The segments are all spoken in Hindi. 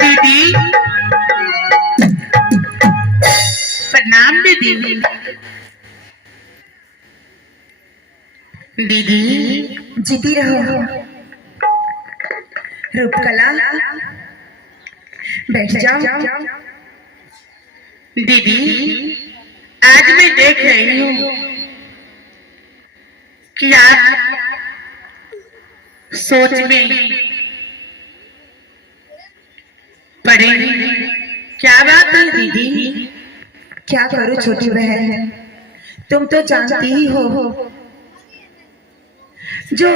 दीदी प्रणाम दीदी। दीदी जीती रहो रूपकला, बैठ जाओ। दीदी आज मैं देख रही हूँ कि आप सोच में पड़े हैं। क्या बात है दीदी? क्या करूं छोटी बहन, तुम तो जानती ही हो जो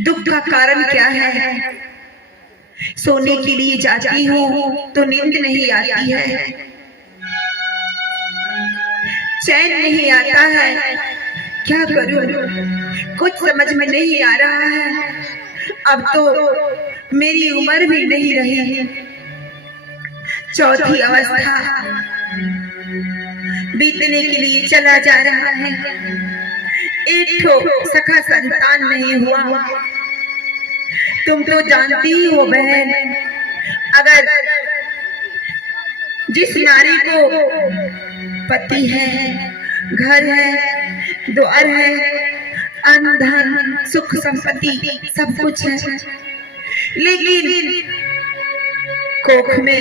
दुख का कारण क्या है। सोने के लिए जाती हूँ तो नींद नहीं आती है, चैन नहीं आता है। क्या करूं, कुछ समझ में नहीं आ रहा है। अब तो मेरी उम्र भी नहीं रही, चौथी अवस्था बीतने के लिए चला जा रहा है। एक ठो सखा संतान नहीं हुआ। तुम तो जानती ही हो बहन, अगर जिस नारी को पति है, घर है, द्वार है, अन्न धन सुख संपत्ति सब कुछ है, लेकिन कोख में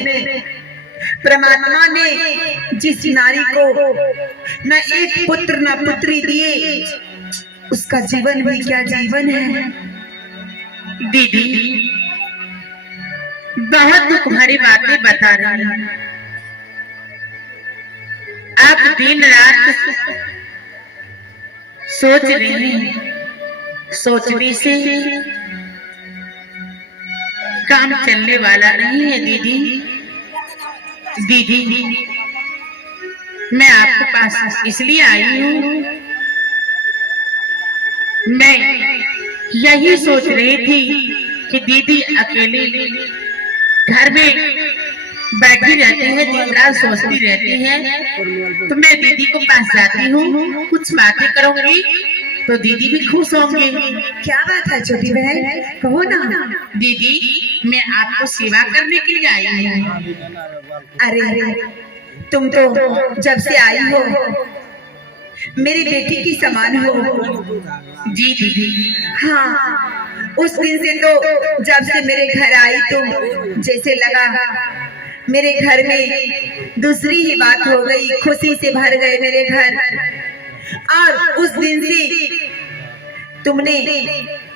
परमात्मा ने जिस नारी को न एक पुत्र न पुत्री दिए, उसका जीवन भी क्या जीवन है। दीदी बहुत तुम्हारी बातें बता रही हैं। आप दिन रात सोच रही हैं। सोचने से काम चलने वाला नहीं है दीदी। दीदी मैं आपके पास इसलिए आई हूँ, मैं यही सोच रही थी कि दीदी अकेले घर में बैठी रहती है, दिन रात सोचती रहती है, तो मैं दीदी को पास जाती हूँ, कुछ बातें करूंगी तो दीदी भी खुश होंगे। क्या बात है छोटी बहन, कहो ना। दीदी मैं आपको सेवा करने के लिए आई हूँ। अरे तुम तो जब से आई हो मेरी बेटी की समान हो। जी दीदी। हाँ, उस दिन से तो जब से मेरे घर आई तुम, जैसे लगा मेरे घर में दूसरी ही बात हो गई, खुशी से भर गए मेरे घर। और उस दिन से तुमने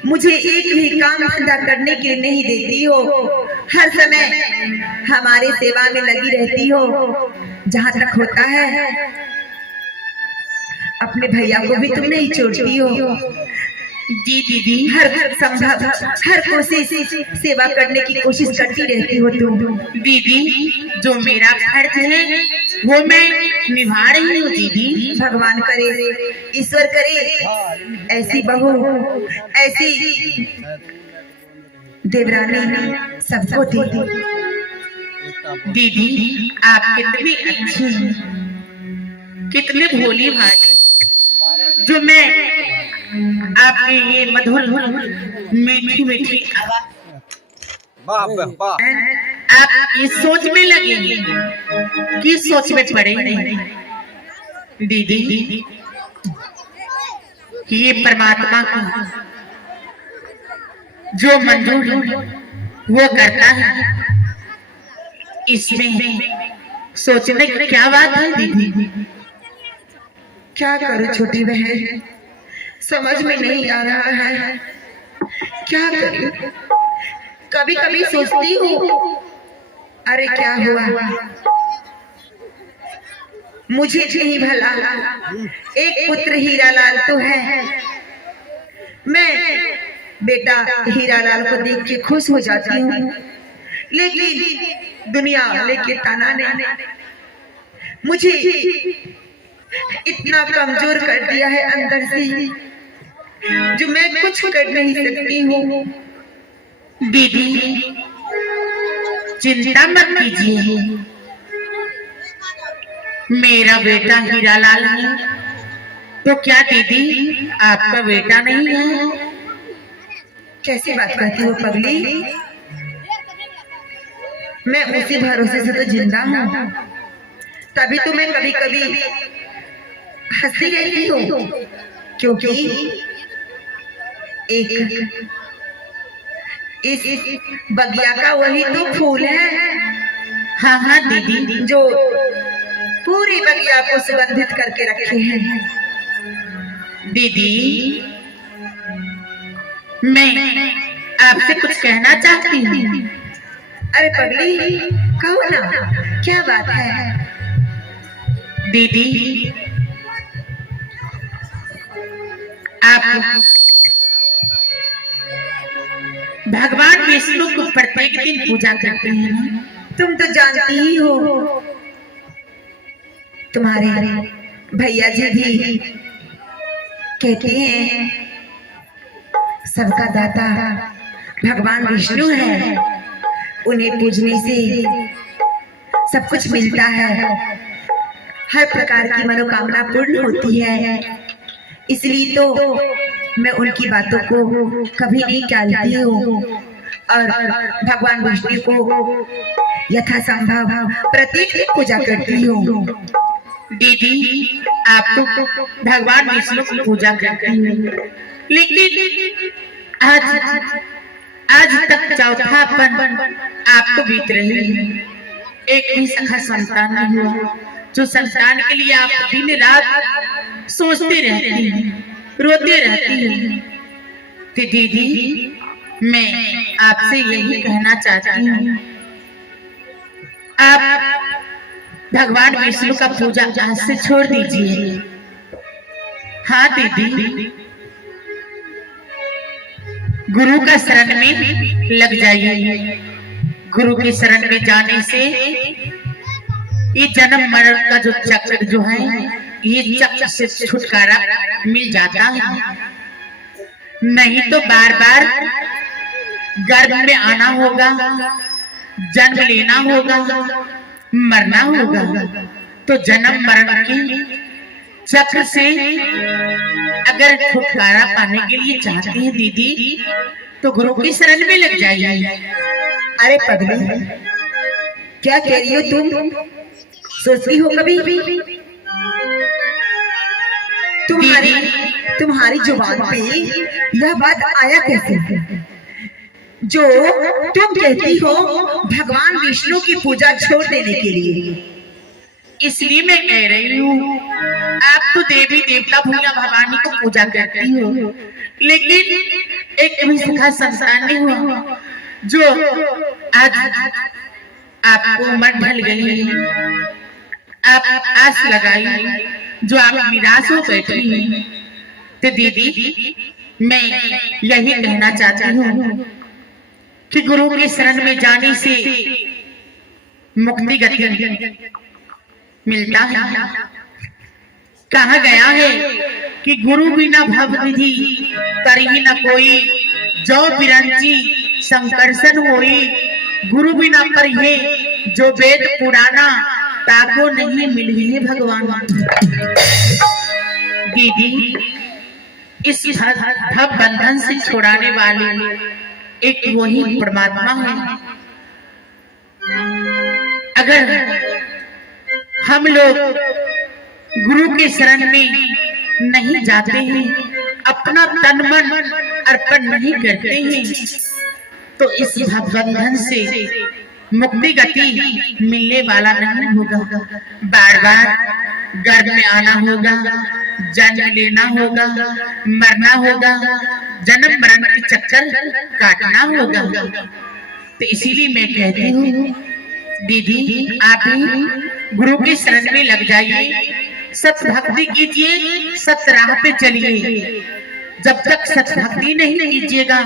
मुझे एक भी काम धंधा करने के लिए नहीं देती हो, हर समय हमारे सेवा में लगी रहती हो। जहाँ तक होता है अपने भैया को भी तुम नहीं छोड़ती हो। जी दीदी हर संभव हर कोशिश सेवा करने की कोशिश करती रहती हो तुम। दीदी जो मेरा फर्ज है वो मैं निभा रही हूँ दीदी। भगवान करे, ईश्वर करे ऐसी बहू, ऐसी देवरानी सबको दे। दीदी आप कितनी अच्छी हैं, कितने भोली भाली, जो मैं आपकी ये मधुर मीठी मीठी आवाज आप इस सोच में लगेंगे, किस सोच में पड़ेंगे दीदी। ये परमात्मा को जो मंजूर वो करता है, इसमें सोचने की क्या बात है दीदी। क्या करूं छोटी बहन, समझ में नहीं आ रहा है क्या करूं। कभी कभी सोचती हूँ अरे क्या हुआ, मुझे नहीं भला, एक पुत्र हीरालाल तो है, मैं बेटा हीरालाल को देख के खुश हो जाती हूँ, लेकिन दुनिया लेके ताना ने मुझे इतना कमजोर कर दिया है अंदर से, जो मैं कुछ कर नहीं सकती हूँ। दीदी चिंता मत कीजिए, मेरा बेटा हीरालाल है, तो क्या दीदी आपका बेटा नहीं है? कैसी बात करती हो पगली? मैं उसी भरोसे से तो जिंदा हूँ, तभी तो मैं कभी कभी हंसती रहती हूँ, क्योंकि एक इस बगिया का वही तो फूल है। हाँ हाँ दीदी, जो पूरी बगिया को सुगंधित करके रखे हैं। दीदी मैं आपसे कुछ कहना चाहती हूँ। अरे पगली, कहो ना, क्या बात है? दीदी आप भगवान विष्णु को प्रत्येक दिन पूजा करते हैं ना? तुम तो जानती ही हो, तुम्हारे भैया जी भी कहते हैं सबका दाता भगवान विष्णु है, उन्हें पूजने से सब कुछ मिलता है, हर प्रकार की मनोकामना पूर्ण होती है। इसलिए तो मैं उनकी बातों को कभी नहीं टालती हूँ और भगवान विष्णु को यथासंभव प्रत्येक दिन पूजा करती हूँ। दीदी आप तो भगवान विष्णु की पूजा करती हैं, लेकिन आज तक चौथापन आपको बीत रही है, एक भी सखा संतान नहीं हुआ, जो संतान के लिए आप दिन रात सोचते रहती हैं, रोते रहती हैं। तो दीदी मैं आपसे यही कहना चाहती हूँ, आप भगवान विष्णु का पूजा आज से छोड़ दीजिए। हाँ दीदी, गुरु का शरण में लग जाइए। गुरु के शरण में जाने से ये जन्म मरण का जो चक्र जो है, ये चक्र से छुटकारा मिल जाता है। नहीं तो बार बार गर्भ में आना होगा, जन्म लेना होगा, मरना होगा। तो जन्म मरण के चक्र से अगर छुटकारा पाने के लिए चाहती है दीदी, तो गुरु की शरण में लग जाइए। अरे पगली, क्या कह रही हो तुम? सोचती हो कभी तुम्हारी जुबान पे यह बात आया कैसे, जो तुम कहती हो भगवान विष्णु की पूजा छोड़ देने के लिए? इसलिए मैं कह रही हूँ, आप तो देवी देवता भैया भवानी को पूजा करती हो, लेकिन एक भी सखा संतान नहीं हुआ, जो आज आपको उम्र ढल गई है, आप आस लगाई, जो आप निराश हो बैठी हैं। तो दीदी मैं यही कहना चाहती हूँ कि गुरु के शरण में जाने से मुक्ति गति मिलता है। कहा गया है कि गुरु बिना भव निधि करही न कोई, जो बिरंची संकर्षण होई, गुरु बिना परिहे जो वेद पुराना, ताको नहीं मिली है भगवान। दीदी इस भव बंधन से छुड़ाने वाले एक वही परमात्मा है। अगर हम लोग गुरु के शरण में नहीं जाते हैं, अपना तन मन अर्पण नहीं करते हैं, तो इस भवबंधन से मुक्ति गति मिलने वाला नहीं होगा। बार बार गर्भ में आना होगा, जन्म लेना होगा, मरना होगा, जन्म मरण के चक्कर काटना होगा। तो इसीलिए मैं कहती हूँ दीदी, आप ही गुरु के शरण में लग जाइए, सत भक्ति कीजिए, सत राह पे चलिए। जब तक सत भक्ति नहीं कीजिएगा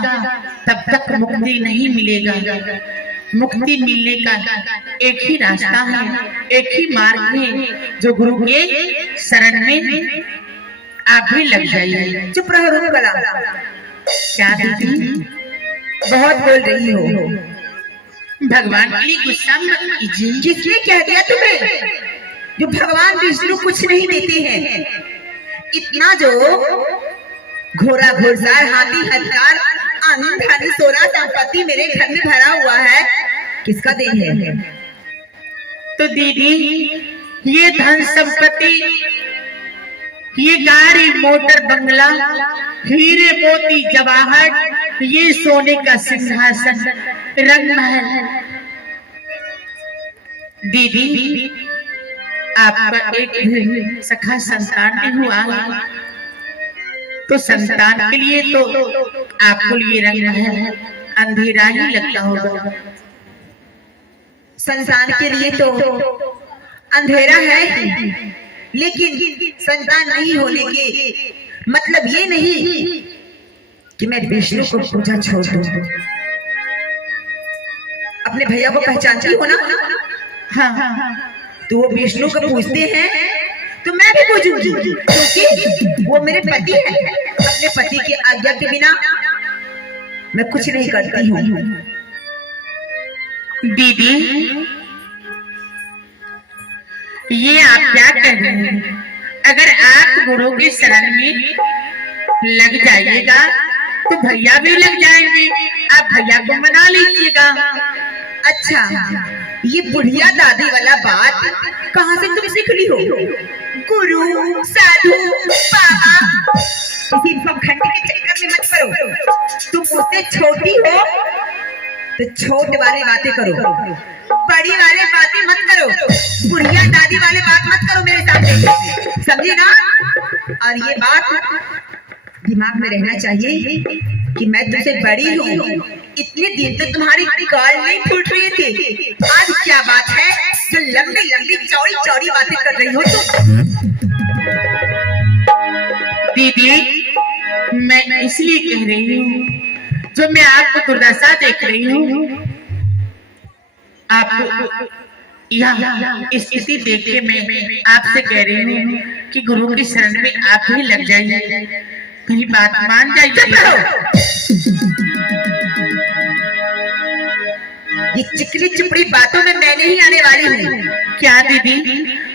तब तक मुक्ति नहीं मिलेगा। मुक्ति मिलने का एक ही रास्ता है, एक ही मार्ग है, जो गुरु के शरण में आप भी लग जाइए। चुप रहो रूपकला, क्या दीदी बहुत बोल रही हो। भगवान के लिए गुस्सा मत कीजिए। किसने कह दिया तुम्हें जो भगवान विष्णु कुछ नहीं देते हैं? इतना जो घोड़ा घोड़सार हाथी हथियार आनंद धन सोना संपत्ति मेरे घर में भरा हुआ है, किसका देन है? तो दीदी ये धन संपत्ति, ये गाड़ी मोटर बंगला, हीरे मोती जवाहर, ये सोने का सिंहासन, रंग महल, दीदी आपका एक सखा संतान नहीं हुआ, तो संतान के लिए तो आपको ये रंग महल अंधेरा ही लगता होगा। संतान के लिए तो अंधेरा है, लेकिन संतान नहीं होने के मतलब ये नहीं कि मैं विष्णु को पूजा छोड़ दूं। अपने भैया को पहचानती हो ना? हाँ, तो वो विष्णु को पूजते हैं तो मैं भी पूजूंगी, क्योंकि वो मेरे पति है। अपने पति की आज्ञा के बिना मैं कुछ नहीं करती हूँ। दीदी ये आप क्या कर रहे हैं? अगर आप गुरु की शरण में लग जाइएगा तो भैया भी लग जाएंगे, आप भैया को मना लीजिएगा। अच्छा, ये बुढ़िया दादी वाला बात कहाँ से तुम सीख ली हो? गुरु साधु बाबा किसी पखंड के चक्कर में मत पड़ो। तुम मुझसे छोटी हो तो छोटे वाली बातें करो, बड़ी वाले बातें मत करो, बुढ़िया दादी वाले बात मत करो मेरे सामने, समझे ना? और ये बात दिमाग में रहना चाहिए कि मैं तुमसे बड़ी हूँ। इतने दिन तक तुम्हारी गाल नहीं फूट रही थी, आज क्या बात है जो लंबी लंबी चौड़ी चौड़ी बातें कर रही हो तुम? दीदी मैं इसलिए कह रही हूँ, जो मैं आपको दुर्दशा देख रही हूँ, आपको यह स्थिति देख के मैं आपसे कह रही हूँ कि गुरु की शरण में आप ही लग जाइए, मेरी बात मान जाइए। ये चिकनी चिपड़ी बातों में मैं नहीं आने वाली हूँ। क्या दीदी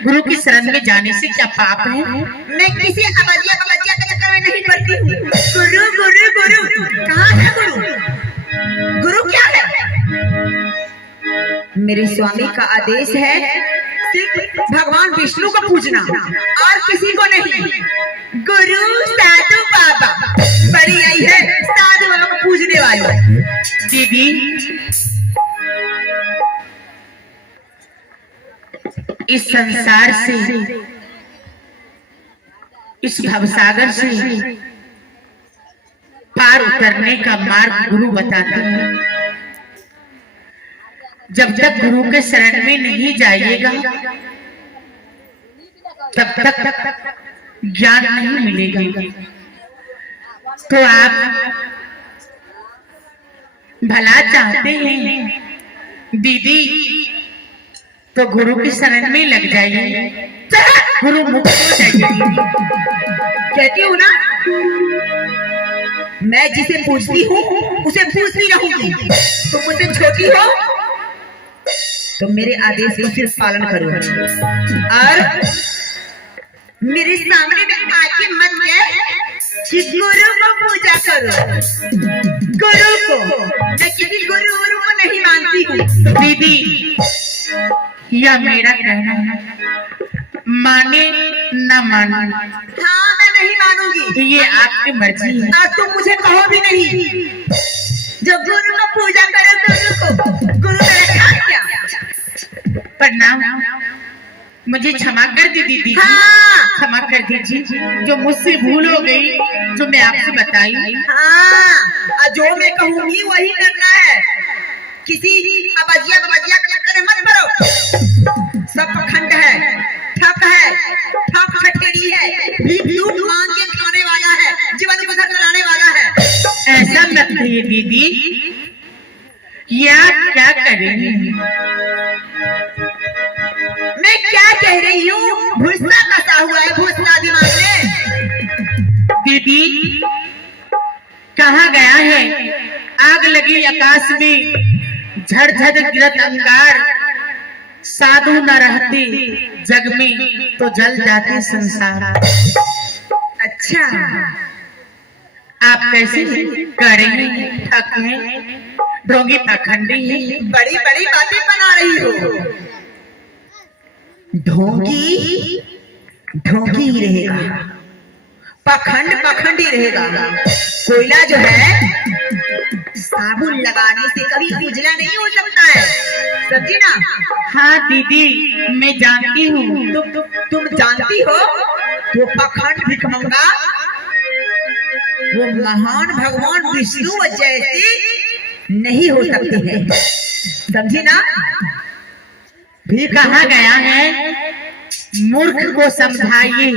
गुरु की शरण में जाने से क्या पाप है? मैं किसी अबजिया बबजिया के चक्कर में नहीं पड़ती हूँ। गुरु गुरु गुरु कहाँ है गुरु? गुरु क्या है? मेरे स्वामी का आदेश है सिर्फ भगवान विष्णु को पूजना और किसी को नहीं। गुरु साधु बाबा बड़ी आई है साधु बाबा को पूजने वाली। दीदी इस संसार से, इस भवसागर से पार उतरने का मार्ग गुरु बताते हैं। जब तक गुरु के शरण में नहीं जाइएगा तब तक ज्ञान नहीं मिलेगा। तो आप भला चाहते हैं दीदी तो गुरु की शरण में लग जाइए, गुरु मुक्त हो जाइए। कहती हूँ ना, मैं जिसे पूछती हूँ उसे पूछती रहूंगी। तुम मुझसे छोटी हो तो मेरे आदेश का सिर्फ पालन करो और मेरे सामने में आके मत कह कि गुरु को पूजा करो। गुरु को मैं किसी गुरु को नहीं मानती हूँ। दीदी यह मेरा कहना है, माने न माने, हाँ मैं नहीं मानूंगी, ये आपकी मर्जी है। और तुम मुझे कहो भी नहीं। जो गुरु को पूजा करे गुरु मेरा क्या? प्रणाम, मुझे क्षमा कर दी दीदी। हाँ। क्षमा कर दीजिए, जो मुझसे भूल हो गई जो मैं आपसे बताई। हाँ, जो मैं कहूँगी वही करना है। किसी अबजिया बबजिया के चक्कर में मत पड़ो। सब पखंड है, ठक है, ठक ठठेरी है, भीख मांग के खाने वाला है, जीवन को चलाने वाला है। ऐसा मत कहिए दीदी, ये आप क्या कर रही हैं? मैं क्या कह रही हूँ? भूसा फंसा हुआ है, भूसा दिमाग में। दीदी कहाँ गया है? आग लगी आकाश में, झड़झड़ गिरत अंगार, साधु न रहते जग में तो जल जाते संसार। अच्छा, आप कैसे कड़े हैं, थक हैं, ढोंगी पाखंडी हैं। बड़ी बड़ी बातें बना रही हो। ढोंगी ढोंगी ही रहेगा, पाखंड पाखंड ही रहेगा। कोयला जो है साबुन लगाने से कभी उजला नहीं हो सकता है, समझी ना। हाँ दीदी मैं जानती हूँ। तुम जानती हो? वो पाखंड भिखमंगा वो महान भगवान विष्णु जैसी नहीं हो सकती है, समझी ना। भी कहा गया है मूर्ख को समझाइए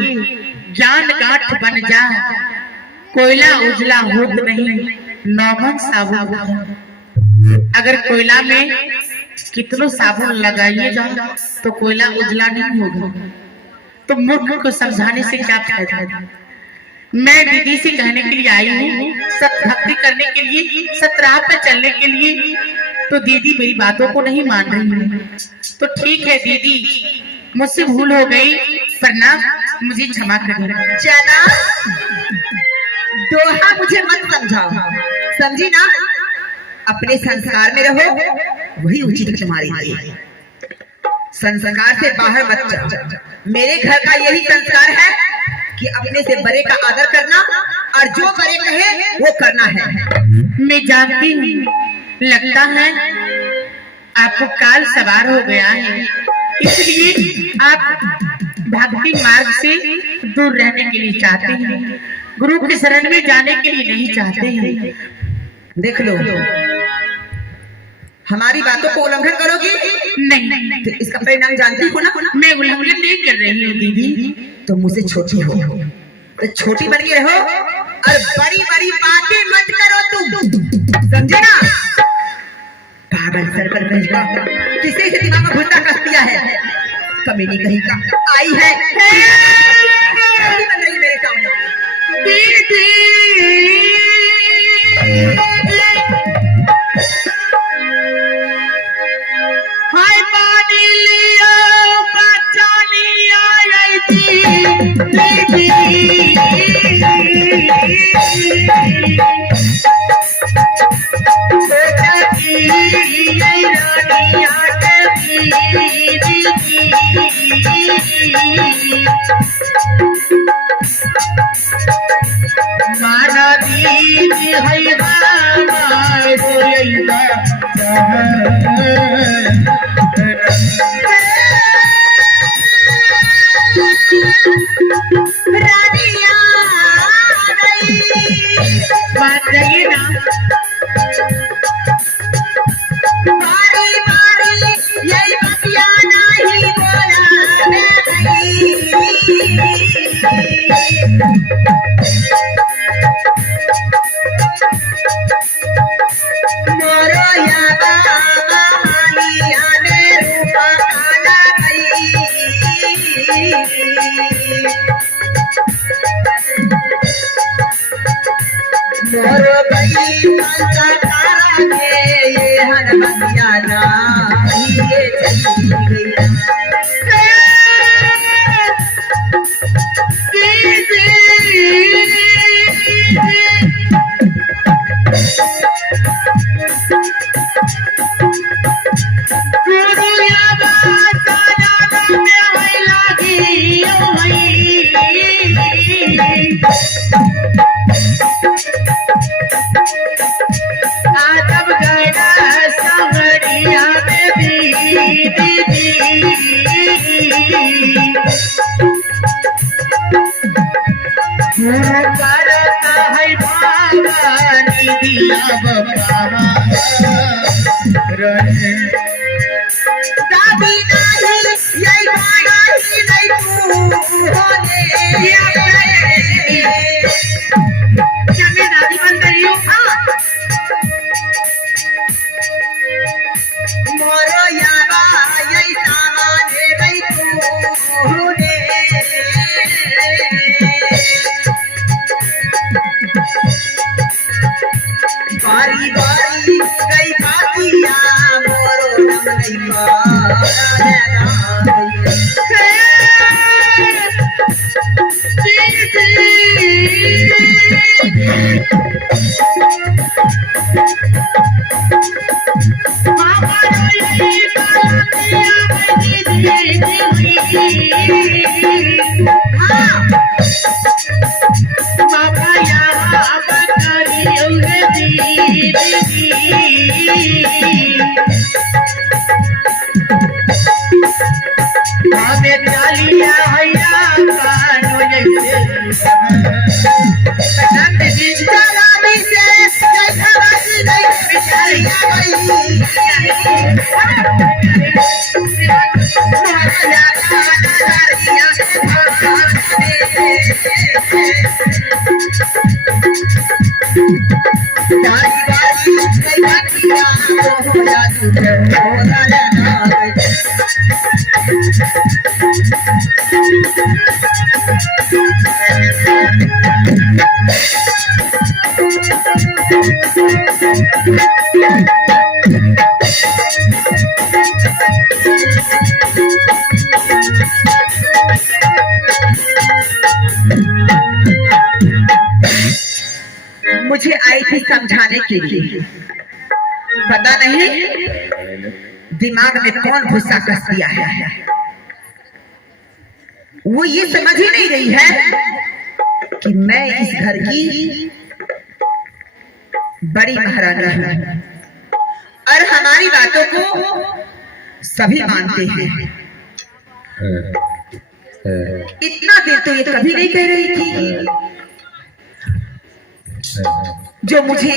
ज्ञान गांठ बन जा, कोयला उजला होत नहीं नौमन साबुन। अगर कोयला में कितनो साबुन लगाइए जाओ तो कोयला उजला नहीं होगा। तो मूर्ख को समझाने से क्या फायदा। मैं दीदी से कहने के लिए आई हूँ, सत्य भक्ति करने के लिए, सत्य राह पर चलने के लिए। तो दीदी मेरी बातों को नहीं मान रही है। तो ठीक है दीदी, मुझसे भूल हो गई, प्रणाम, मुझे क्षमा करें। जाना दोहा मुझे मत समझाओ, समझी ना। अपने संस्कार में रहो, वही उचित है तुम्हारे लिए। संस्कार से बाहर मत जाओ। मेरे घर का यही संस्कार है कि अपने से बड़े का आदर करना और जो बड़े कहे वो करना है। मैं जानती हूँ, लगता है आपको काल सवार हो गया है, इसलिए आप भक्ति मार्ग से दूर रहने के लिए चाहते हैं, गुरु के शरण में जाने के लिए नहीं चाहते हैं। देख लो, हमारी बातों को उल्लंघन करोगी नहीं, तो इसका परिणाम जानती हो ना। मैं उल्लंघन नहीं कर रही हूँ दीदी। तो मुझसे छोटी हो तो छोटी बन के रहो और बड़ी बड़ी बातें मत करो तुम, समझे ना। पागल सर पर भेजा किसी से दिमाग में घुसता कर दिया है, कमीनी कहीं का आई है बन रही मेरे सामने। हाय पानी लिया बच्चा लिया आई थी माना दीदी है बाबा रोइबा रानिया गई बात रही ना। बारी बारी यही बतिया नहीं बोला मोरो या बालिया में रूपा काला गई। मोरो गई कांचा तारा के ये हनुमतिया ना ये चली गई। दादी नहीं यही बाड़ा ही नहीं तू होने क्या मैं दादी बन रही हूँ? मोरो याबा यही सामाने गई तू होने। बारी बारी गई कातिया मोरो नम नहीं पारा लिया भैया कानो जैसे नंद जी जलाली से जैसा बस नहीं बिछाइया गई मुझे आई थी समझाने के लिए, पता नहीं दिमाग में कौन भूसा कस दिया है। वो ये समझ ही नहीं रही है कि मैं इस घर की बड़ी महारानी हूं और हमारी बातों को सभी मानते हैं। इतना देर तो ये कभी नहीं कह रही थी। जो मुझे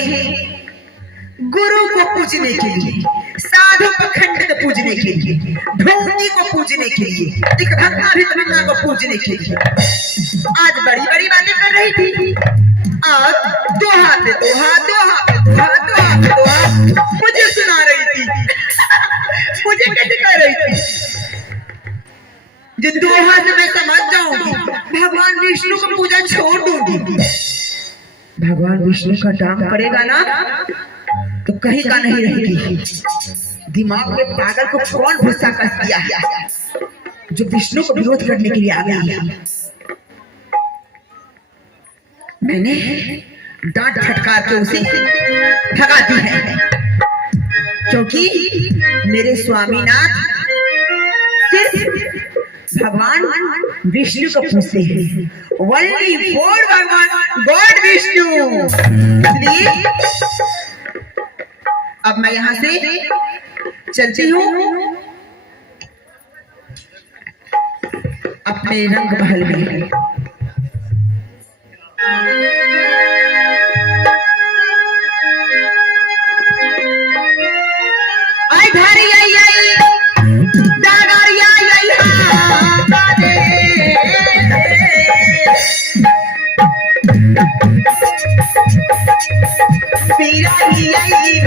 गुरु को पूजने के लिए, साधु पखंड को पूजने के लिए, ढोंगी को पूजने के लिए, एक भक्ता भिक्षुका को पूजने के लिए आज बड़ी बड़ी बातें कर रही थी। आज दो हाथ पे दो हाथ, दो हाथ पे दो हाथ, दो हाथ पे दो हाथ मुझे सुना रही थी। मुझे कैसे कह रही थी जो दो हाथ में समझ जाऊंगी, भगवान विष्णु को पूजा छोड़ दूंगी। भगवान विष्णु का नाम पड़ेगा ना तो कहीं का नहीं रहेगी। दिमाग में पागल को कौन भूसा कस दिया है जो विष्णु को विरोध करने के लिए आ गया है। मैंने डांट फटकार के उसे भगा दी है, क्योंकि मेरे स्वामीनाथ सिर्फ भगवान विष्णु को पूछते हैं। ओनली फॉर भगवान गॉड विष्णु। इसलिए अब मैं यहाँ से चलती हूँ अपने रंग महल में। आई धारी आई दादारी आई दादे पीरा ही आई